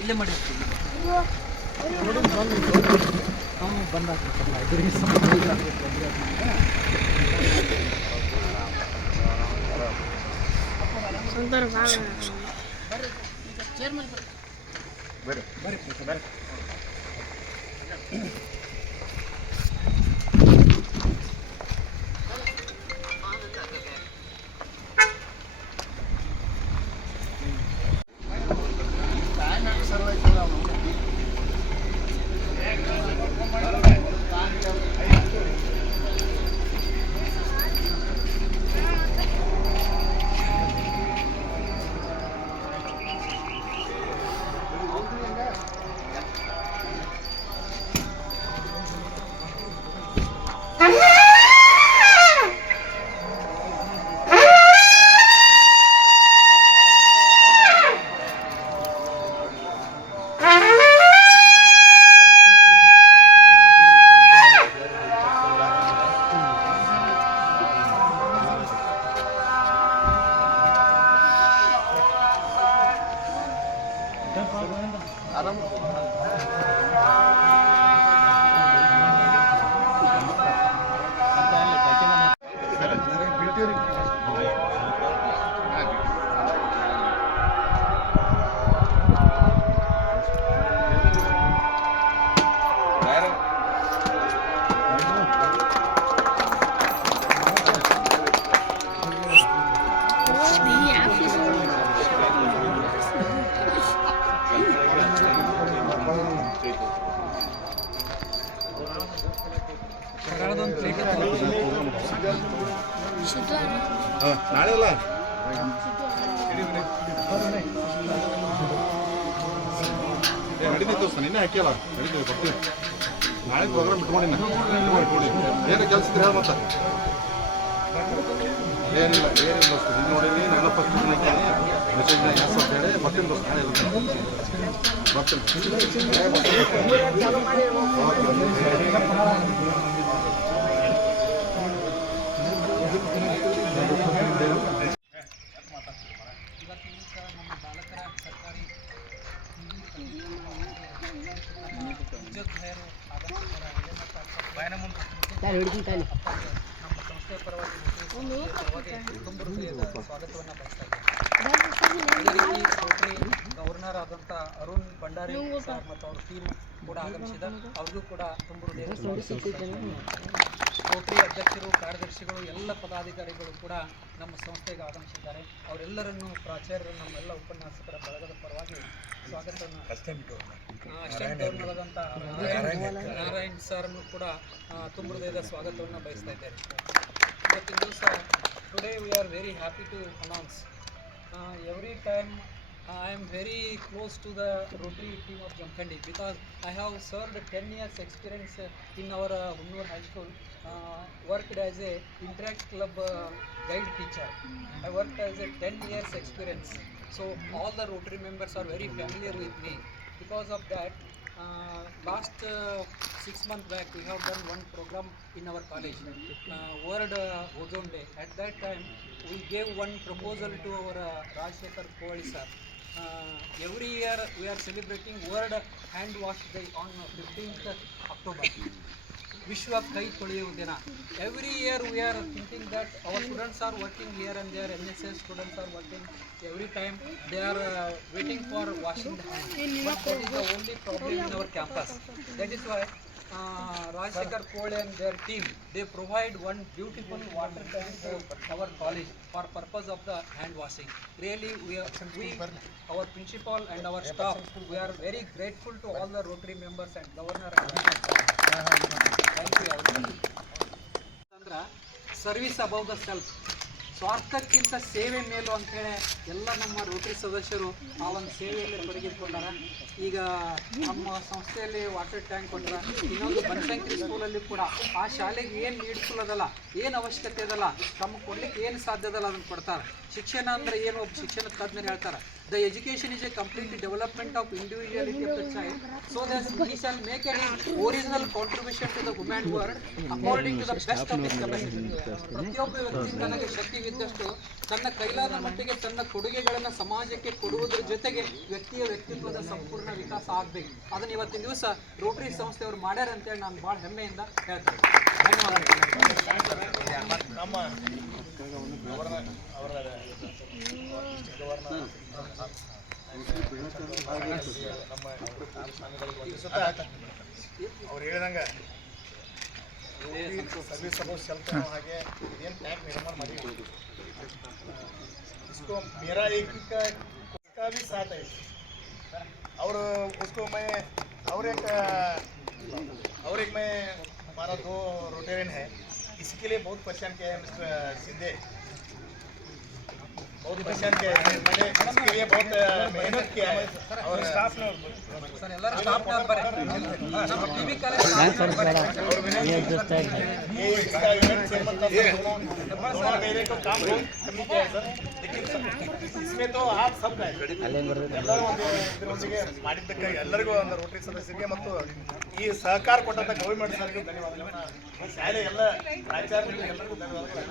ಇಲ್ಲೇ ಮಾಡಿ ಬಂದ ನಾಳೆ ಅಲ್ಲ ನಡೀತಿ ದೋಸ್ತ ನಿನ್ನೆ ಹಾಕಿಯಲ್ಲ ನಡೀತೀವಿ ಬರ್ತೀವಿ ನಾಳೆ ಪ್ರೋಗ್ರಾಮ್ ಇಟ್ಕೊಂಡಿನ ಏನು ಕೆಲಸ ಇದ್ರೆ ಹೇಳ ಮತ್ತೆ ಏನಿಲ್ಲ ದೋಸ್ತ ನೀನು ನೋಡೀನಿ ನಾನು ಫಸ್ಟ್ ಮೆಸೇಜ್ ಎಸ್ ಅಂತ ಹೇಳಿ ಬರ್ತೀನಿ ದೋಸ್ತ ನಾಳೆ ನಮ್ಮ ಸಂಸ್ಥೆಯ ಪರವಾಗಿ ತುಂಬ ಹೃದಯದ ಸ್ವಾಗತವನ್ನು ಬಯಸ್ತಾ ಇದ್ದೇನೆ. ರೋಟರಿ ಗವರ್ನರ್ ಆದಂಥ ಅರುಣ್ ಭಂಡಾರಿ ಸರ್ ಮತ್ತು ಅವ್ರ ಟೀಮ್ ಕೂಡ ಆಗಮಿಸಿದ ಅವ್ರಿಗೂ ಕೂಡ ತುಂಬ ಹೃದಯದ ರೋಟರಿ ಅಧ್ಯಕ್ಷರು, ಕಾರ್ಯದರ್ಶಿಗಳು, ಎಲ್ಲ ಪದಾಧಿಕಾರಿಗಳು ಕೂಡ ನಮ್ಮ ಸಂಸ್ಥೆಗೆ ಆಗಮಿಸಿದ್ದಾರೆ. ಅವರೆಲ್ಲರನ್ನು ಪ್ರಾಚಾರ್ಯರು, ನಮ್ಮೆಲ್ಲ ಉಪನ್ಯಾಸಕರ ಬಳಗದ ಪರವಾಗಿ ಸ್ವಾಗತವನ್ನು ಅಸಿಸ್ಟೆಂಟ್ ಗವರ್ನರ್ ನಾರಾಯಣ್ ಸರ್ನು ಕೂಡ ತುಂಬ ಹೃದಯದ ಸ್ವಾಗತವನ್ನು ಬಯಸ್ತಾ ಇದ್ದಾರೆ. ಇವತ್ತಿನ ದಿವಸ today we are very happy to announce every time I am very close to the Rotary team of Jamkhandi because I have served 10 years experience in our Hunnur High School, worked as a Interact Club guide teacher. I worked as a 10 years experience, so all the Rotary members are very familiar with me. Because of that, last 6 months back we have done one program in our college, World Ozone Day. At that time we gave one proposal to our Rajshekhar Kohli sir. Every year we are celebrating World Hand Wash Day on 15th October, Vishwa Kai Toliyu Dina. Every year we are thinking that our students are working here and there, NSS students are working, every time they are waiting for washing the hands. But that is the only problem in our campus. That is why Rajsekhar Kole and their team, they provide one beautiful water tank to our college for purpose of the hand washing. Really, our principal and our staff, we are very grateful to all the Rotary members and governor and thank you everybody. ಅಂದ್ರೆ service above the self, ಸ್ವಾರ್ಥಕ್ಕಿಂತ ಸೇವೆ ಮೇಲು ಅಂತೇಳಿ ಎಲ್ಲ ನಮ್ಮ Rotary ಸದಸ್ಯರು ಆ ಒಂದು ಸೇವೆಯಲ್ಲಿ ತೊಡಗಿಸಿಕೊಂಡಾರ. ಈಗ ನಮ್ಮ ಸಂಸ್ಥೆಯಲ್ಲಿ ವಾಟರ್ ಟ್ಯಾಂಕ್ ಕೊಟ್ಟರ, ಇನ್ನೊಂದು ಬನಶಂಕರಿ ಸ್ಕೂಲಲ್ಲಿ ಕೂಡ ಆ ಶಾಲೆಗೆ ಏನು ನೀಡ್ಫುಲ್ ಅದಲ್ಲ, ಏನು ಅವಶ್ಯಕತೆ ಅದಲ್ಲ, ತಮಗೆ ಕೊಡ್ಲಿಕ್ಕೆ ಏನು ಸಾಧ್ಯ ಅದಲ್ಲ ಅದನ್ನು ಕೊಡ್ತಾರೆ. ಶಿಕ್ಷಣ ಅಂದರೆ ಏನು, ಒಬ್ಬ ಶಿಕ್ಷಣ ತಜ್ಞರು ಹೇಳ್ತಾರೆ, the education is A complete development of individuality of the child, so that he shall make an original contribution to the human world according to the best of his capacity. ಪ್ರತಿಯೊಬ್ಬ ವ್ಯಕ್ತಿ ತನಗೆ ಶಕ್ತಿವಿದ್ದಷ್ಟು ತನ್ನ ಕೈಲಾದ ಮಟ್ಟಿಗೆ ತನ್ನ ಕೊಡುಗೆಗಳನ್ನು ಸಮಾಜಕ್ಕೆ ಕೊಡುವುದರ ಜೊತೆಗೆ ವ್ಯಕ್ತಿಯ ವ್ಯಕ್ತಿತ್ವದ ಸಂಪೂರ್ಣ ವಿಕಾಸ ಆಗಬೇಕು. ಅದನ್ನು ಇವತ್ತಿನ ದಿವಸ ರೋಟರಿ ಸಂಸ್ಥೆಯವರು ಮಾಡ್ಯಾರ ಅಂತೇಳಿ ನಾನು ಭಾಳ ಹೆಮ್ಮೆಯಿಂದ ಹೇಳ್ತೇನೆ. ಅವ್ರು ಹೇಳಿದಂಗೆ ಸರ್ವಿಸ್ ಅಬೌವ್ ಸೆಲ್ಫ್ ಹಾಗೆ ಏನು ಟ್ಯಾಂಕ್ ನಿರ್ಮಾಣ ಮಾಡಿ इसको मेरा एक का भी साथ है और उसको मैं और एक मैं हमारा 2 रोटेरियन है, इसके लिए बहुत परेशान किया है मिस्टर सिद्धे, बहुत परेशान किया है, मैंने इसके लिए बहुत मेहनत किया है और स्टाफ ने ಸರ್ ಎಲ್ಲರೂ ಸ್ಟಾಫ್ ಬರ್ರಿ, ನಮ್ಮ ಟಿವಿ ಕಾಲೇಜ್ ये इसका इवेंट चेयरमैन का दोनों मेरे को काम करनी चाहिए सर, लेकिन इसमें तो आप सब गए ಎಲ್ಲರೂ ಇದರೊಂದಿಗೆ ಮಾಡಿದ್ದಕ್ಕೆ ಎಲ್ಲರಿಗೂ ಒಂದು ರೋಟರಿ ಸದಸ್ಯರಿಗೆ ಮತ್ತು ಈ ಸಹಕಾರ ಕೊಟ್ಟಂತ ಗೌರ್ಮೆಂಟ್ ಸರ್ಗೆ ಧನ್ಯವಾದಗಳನ್ನ, ಶಾಲೆ ಎಲ್ಲ ಪ್ರಾಚಾರ್ಯರಿಗೆ ಎಲ್ಲರಿಗೂ ಧನ್ಯವಾದಗಳು.